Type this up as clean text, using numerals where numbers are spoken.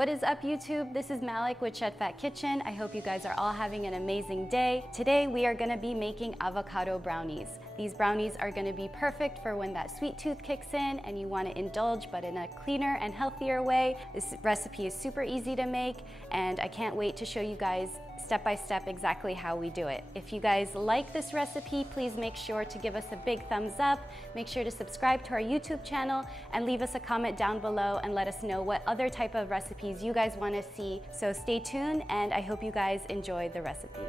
What is up, YouTube? This is Malik with Shed Fat Kitchen. I hope you guys are all having an amazing day. Today we are gonna be making avocado brownies. These brownies are gonna be perfect for when that sweet tooth kicks in and you wanna indulge, but in a cleaner and healthier way. This recipe is super easy to make, and I can't wait to show you guys step by step exactly how we do it. If you guys like this recipe, please make sure to give us a big thumbs up. Make sure to subscribe to our YouTube channel and leave us a comment down below and let us know what other type of recipes you guys want to see. So stay tuned, and I hope you guys enjoy the recipe.